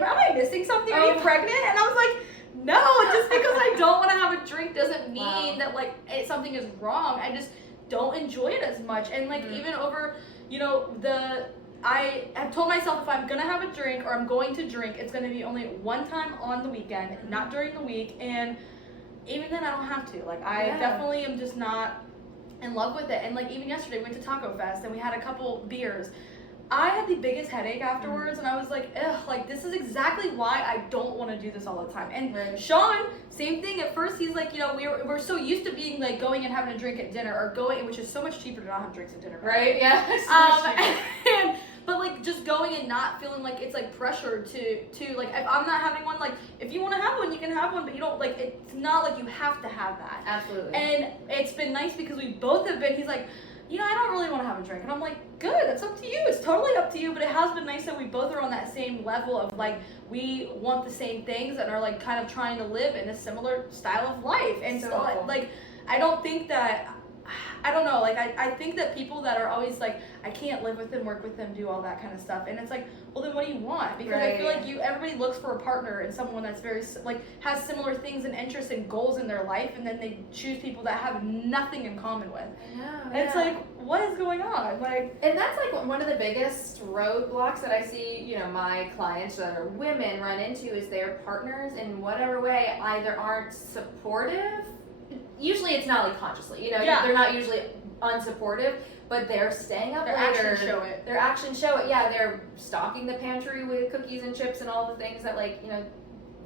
am I missing something? Are you pregnant? And I was like, no, just because I don't want to have a drink doesn't mean that like something is wrong. I just don't enjoy it as much. And like even over, you know, I have told myself if I'm gonna have a drink or I'm going to drink, it's gonna be only one time on the weekend, not during the week. And even then, I don't have to. Like I definitely am just not in love with it. And like even yesterday, we went to Taco Fest and we had a couple beers. I had the biggest headache afterwards, and I was like, ugh, like, this is exactly why I don't want to do this all the time. And Sean, same thing. At first, he's like, you know, we're so used to being, like, going and having a drink at dinner, or going, which is so much cheaper to not have drinks at dinner. Right, yeah. But, like, just going and not feeling like it's, like, pressure to, like, if I'm not having one, like, if you want to have one, you can have one, but you don't, like, it's not like you have to have that. Absolutely. And it's been nice because we both have been, he's like, you know, I don't really want to have a drink. And I'm like, good, that's up to you. It's totally up to you. But it has been nice that we both are on that same level of like, we want the same things and are like kind of trying to live in a similar style of life. And so like, I don't think that, I don't know, like I think that people that are always like, I can't live with them, work with them, do all that kind of stuff. And it's like, well then what do you want? Because I feel like everybody looks for a partner and someone that's very like has similar things and interests and goals in their life, and then they choose people that have nothing in common with. I know. And it's like, what is going on? Like, and that's like one of the biggest roadblocks that I see, you know, my clients that are women run into is their partners in whatever way either aren't supportive. Usually it's not like consciously, you know, they're not usually unsupportive, but they're staying up later. Their actions show it. Their actions show it. Yeah, they're stocking the pantry with cookies and chips and all the things that, like, you know,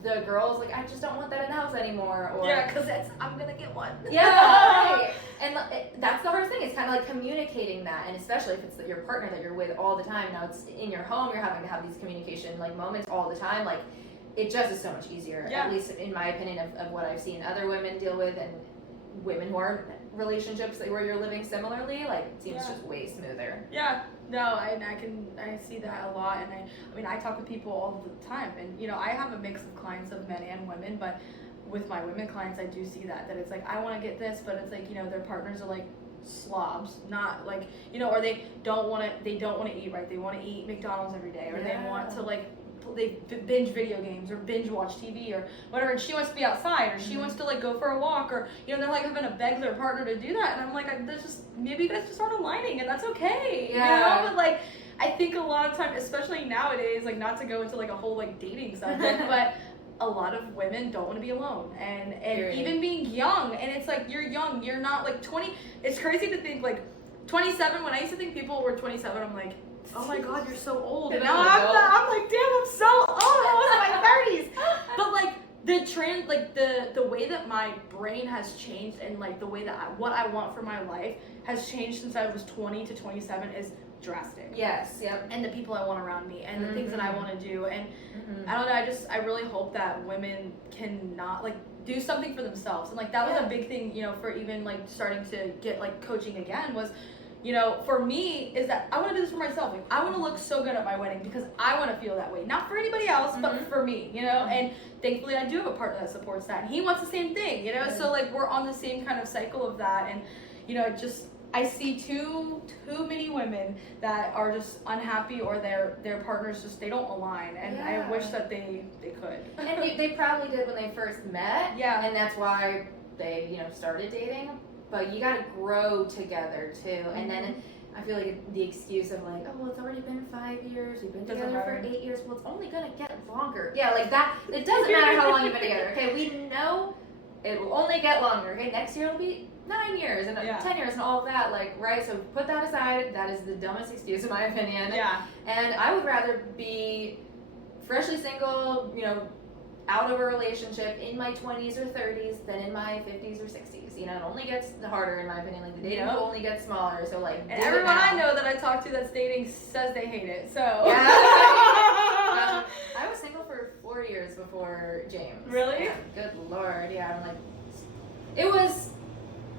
the girl's like, I just don't want that in the house anymore. Or because I'm gonna get one. Yeah, right. And that's the hardest thing. It's kind of like communicating that, and especially if it's your partner that you're with all the time. Now it's in your home, you're having to have these communication like moments all the time. Like, it just is so much easier, at least in my opinion, of what I've seen other women deal with, and women who are in relationships where you're living similarly, like, it seems just way smoother. Yeah, no, I see that a lot, and I mean, I talk with people all the time, and, you know, I have a mix of clients of men and women, but with my women clients, I do see that it's like, I want to get this, but it's like, you know, their partners are like slobs, not like, you know, or they don't want to eat right, they want to eat McDonald's every day, or they want to like, they binge video games or binge watch TV or whatever, and she wants to be outside, or she wants to like go for a walk, or, you know, they're like having to beg their partner to do that, and I'm like, there's just, maybe you guys just aren't aligning, and that's okay, you know, but like, I think a lot of time, especially nowadays, like, not to go into like a whole like dating subject, but a lot of women don't want to be alone, and even being young, and it's like, you're young, you're not like 20, it's crazy to think like 27, when I used to think people were 27, I'm like, oh my god, you're so old. And now I'm like, damn, I'm so old. I was in my 30s. But like the way that my brain has changed, and like the way that what I want for my life has changed since I was 20 to 27 is drastic. Yes, yep. And the people I want around me, and the things that I want to do, and I don't know, I really hope that women can not like do something for themselves. And like that was a big thing, you know, for even like starting to get like coaching again was, you know, for me, is that I want to do this for myself. Like, I want to look so good at my wedding because I want to feel that way. Not for anybody else, but for me, you know? And thankfully, I do have a partner that supports that. And he wants the same thing, you know? So, like, we're on the same kind of cycle of that. And, you know, I see too many women that are just unhappy, or their partners just, they don't align. And I wish that they could. And they probably did when they first met. Yeah. And that's why they, you know, started dating. But you gotta grow together too, and then I feel like the excuse of like, oh well, it's already been 5 years, we've been together for 8 years, well it's only gonna get longer. Yeah, like that. It doesn't matter how long you've been together. Okay, we know it will only get longer. Okay, next year it'll be 9 years and 10 years and all of that. Like, right? So put that aside. That is the dumbest excuse in my opinion. Yeah. And I would rather be freshly single, you know, out of a relationship in my 20s or 30s than in my 50s or 60s. You know, it only gets harder in my opinion. Like, the dating pool only gets smaller. So like, and everyone I know that I talk to that's dating says they hate it. So yeah. I was single for 4 years before James. Really? Yeah, good lord. Yeah, I'm like,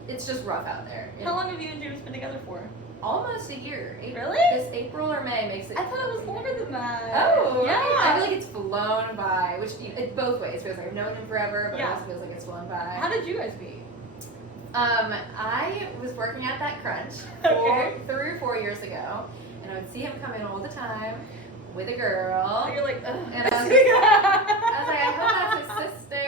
it's just rough out there. How long have you and James been together for? Almost a year. Really? This April or May makes it. I thought it was longer than that. Oh, yeah. I feel like it's flown by, which it's both ways. It feels like I've known him forever, but it also feels like it's flown by. How did you guys meet? I was working at that Crunch 3 or 4 years ago, and I would see him come in all the time. with a girl. You're like, ugh. And I was like, I hope that's his sister.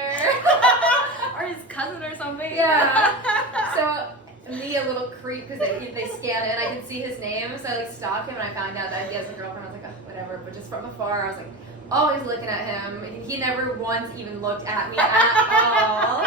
Or his cousin or something. Yeah. So me, a little creep, because they scan it and I can see his name. So I like stalk him and I found out that he has a girlfriend. I was like, oh, whatever. But just from afar, I was like, always looking at him. He never once even looked at me at all.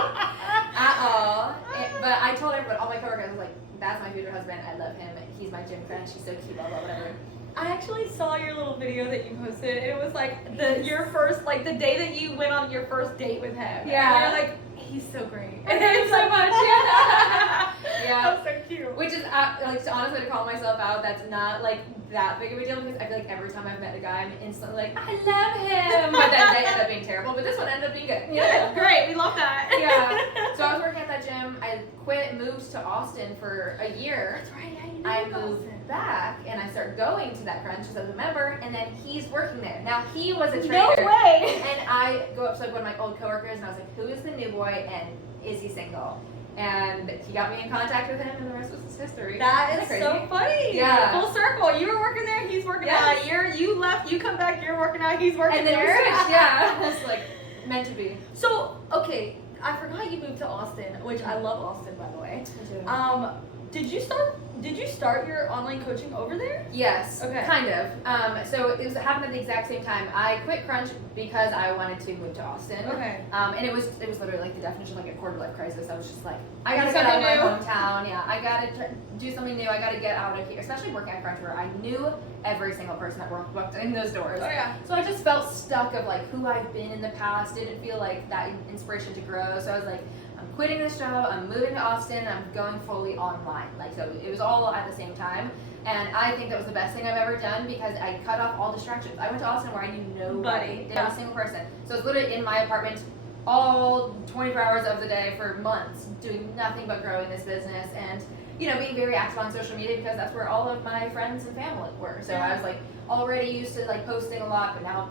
At all. But I told everyone, all my coworkers, I was like, that's my future husband. I love him. He's my gym friend. She's so cute, blah, blah, whatever. I actually saw your little video that you posted. It was like your first, like the day that you went on your first date with him. Yeah. And you're like, he's so great. Thank you so much. Yeah. Yeah. That's so cute. Which is, like, honestly, to call myself out, that's not, like, that big of a deal because I feel like every time I've met the guy, I'm instantly like, I love him. But then they end up being terrible. But this one ended up being good. Yeah, great. We love that. Yeah. So I was working at that gym. I quit, moved to Austin for a year. That's right. I moved back and I started going to that crunch as a member, and then he's working there. Now he was a trainer. No way. And I go up to like one of my old coworkers and I was like, who is the new boy and is he single? And he got me in contact with him, and the rest was his history. That Isn't is crazy? so funny. Yeah. Full circle. You were working there, he's working Yes. out. You left, you come back, you're working out, he's working And then we there. switched. Yeah. It's like meant to be. So, okay, I forgot you moved to Austin, which I love Austin, by the way. Me too. Did you start your online coaching over there? Yes, Okay. kind of. So it happened at the exact same time. I quit Crunch because I wanted to move to Austin. Okay. And it was literally like the definition of like a quarter life crisis. I was just like, I gotta Do get out of my something hometown. Yeah, I gotta do something new. I gotta get out of here, especially working at Crunch where I knew every single person that walked in those doors. Oh yeah. So I just felt stuck of like who I've been in the past. Didn't feel like that inspiration to grow. So I was like, I'm quitting this job, I'm moving to Austin, and I'm going fully online. Like, so it was all at the same time. And I think that was the best thing I've ever done because I cut off all distractions. I went to Austin where I knew nobody, not a single person. So I was literally in my apartment all 24 hours of the day for months, doing nothing but growing this business and, you know, being very active on social media because that's where all of my friends and family were. So I was like already used to like posting a lot, but now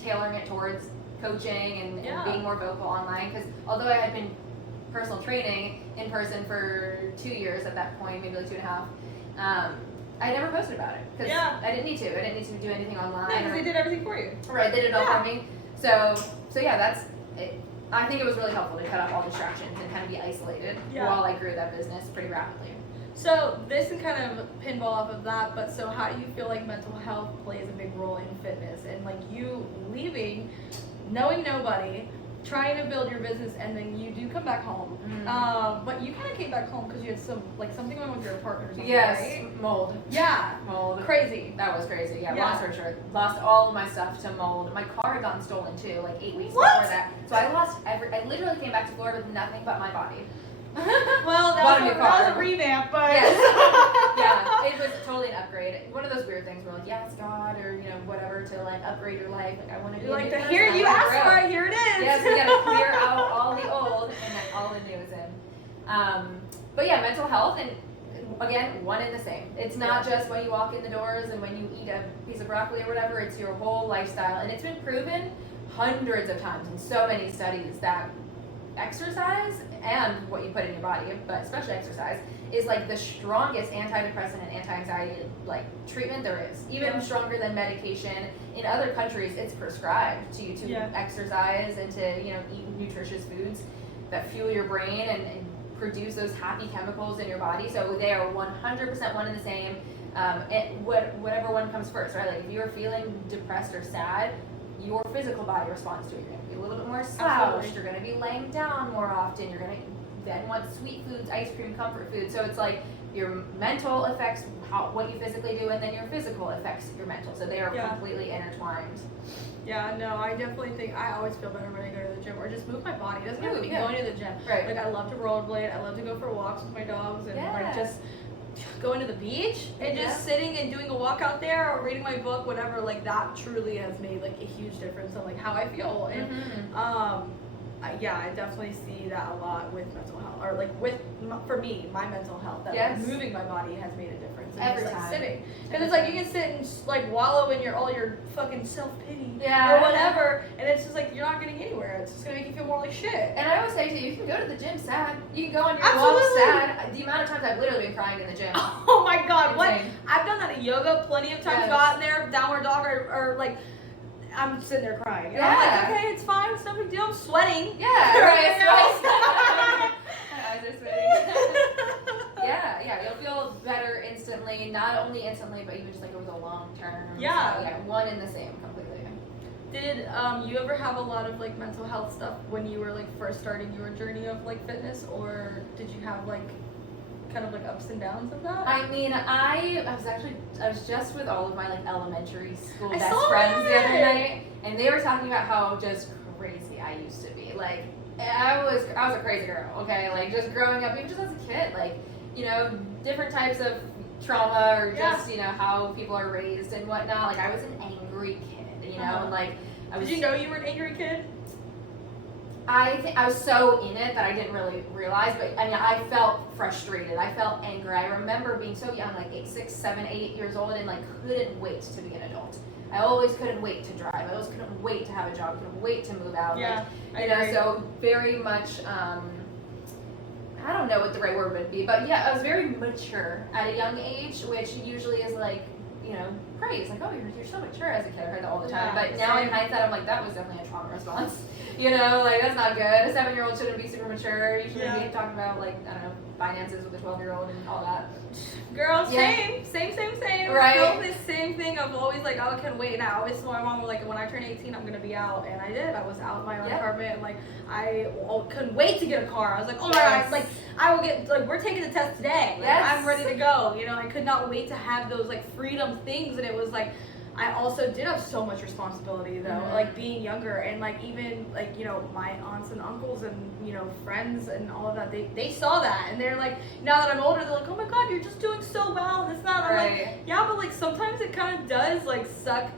tailoring it towards coaching and being more vocal online. Because although I had been personal training in person for 2 years at that point, maybe like 2.5. I never posted about it because I didn't need to. I didn't need to do anything online. Yeah, because they did everything for you. Right, they did it all for me. So yeah, that's it. I think it was really helpful to cut off all distractions and kind of be isolated while I grew that business pretty rapidly. So this can kind of pinball off of that, but so how do you feel like mental health plays a big role in fitness and like you leaving, knowing nobody, trying to build your business, and then you do come back home. But you kind of came back home because you had something wrong with your partner or something, right? Mold. Yeah. Mold. Crazy. That was crazy. Yeah, long story short. Lost all of my stuff to mold. My car had gotten stolen too, like 8 weeks before that. So I lost I literally came back to Florida with nothing but my body. Well, that was a revamp, but yeah, it was totally an upgrade. One of those weird things where like, yeah, it's God or you know whatever to like upgrade your life. Like I want to be like a new here person. you asked for it, here it is. Yes, we gotta clear out all the old and then all the new is in. But yeah, mental health and again, one and the same. It's not just when you walk in the doors and when you eat a piece of broccoli or whatever. It's your whole lifestyle, and it's been proven hundreds of times in so many studies that exercise and what you put in your body, but especially exercise, is like the strongest antidepressant and anti-anxiety like treatment there is. Even stronger than medication. In other countries, it's prescribed to you to exercise and to eat nutritious foods that fuel your brain and produce those happy chemicals in your body. So they are 100% one and the same. Whatever one comes first, right? Like if you're feeling depressed or sad, your physical body responds to it. You're going to be a little bit more slouched. You're going to be laying down more often. You're going to then want sweet foods, ice cream, comfort food. So it's like your mental affects what you physically do, and then your physical affects your mental. So they are completely intertwined. Yeah, no, I definitely think I always feel better when I go to the gym or just move my body. It doesn't have to be going to the gym. Right. Like I love to rollerblade. I love to go for walks with my dogs and like just going to the beach and just sitting and doing a walk out there or reading my book, whatever. Like that truly has made like a huge difference on like how I feel. And I definitely see that a lot with mental health, or like for me, my mental health. That Yes. like, moving my body has made a difference. And Every just, like, time. sitting, because it's like you can sit and like wallow in all your fucking self pity Yeah. or whatever, and it's just like you're not getting anywhere. It's just gonna make you feel more like shit. And I always say too, you can go to the gym sad. You can go on your Absolutely. walk sad. The amount of times I've literally been crying in the gym. Oh my god, what? Insane. I've done that at yoga plenty of times. Yes. Gotten there, downward dog, or like. I'm sitting there crying. And I'm Yeah. like, okay, it's fine. It's no big deal. I'm sweating. Yeah, right. You know? My eyes are sweating. Yeah, you'll feel better instantly. Not only instantly, but even just like over the long term. Yeah. So, yeah, one and the same completely. Did you ever have a lot of like mental health stuff when you were like first starting your journey of like fitness, or did you have like kind of like ups and downs of that? I mean, I was just with all of my like elementary school I best saw friends the other that. night, and they were talking about how just crazy I used to be. Like I was a crazy girl. Okay, like just growing up, even just as a kid, like you know, different types of trauma or just you know how people are raised and whatnot. Like I was an angry kid. You know, like I was. Did you know you were an angry kid? I think I was so in it that I didn't really realize, but I mean, I felt frustrated. I felt angry. I remember being so young, like 6, 7, 8 years old, and like couldn't wait to be an adult. I always couldn't wait to drive. I always couldn't wait to have a job. Couldn't wait to move out. Yeah, like, you know, so very much. I don't know what the right word would be, but yeah, I was very mature at a young age, which usually is like, you know, praise. Like, oh, you're so mature as a kid. I heard that all the time. Yeah, but now in hindsight, I'm like, that was definitely a trauma response. You know, like, that's not good. A 7-year-old shouldn't be super mature. You shouldn't be talking about, like, I don't know, finances with a 12-year-old and all that. Girl, Yeah. same. Right. I feel this same thing of always like, oh, I can't wait. And I always told my mom, like, when I turn 18, I'm gonna be out. And I did. I was out in my own apartment, and like, I couldn't wait to get a car. I was like, oh my god, like, I will get, like, we're taking the test today. Like, I'm ready to go. You know, I could not wait to have those like freedom things. And it was like, I also did have so much responsibility though, like being younger, and like even like, you know, my aunts and uncles and, you know, friends and all of that, they saw that, and they're like, now that I'm older, they're like, oh my god, you're just doing so well, and it's not, I'm like, yeah, but like sometimes it kind of does like suck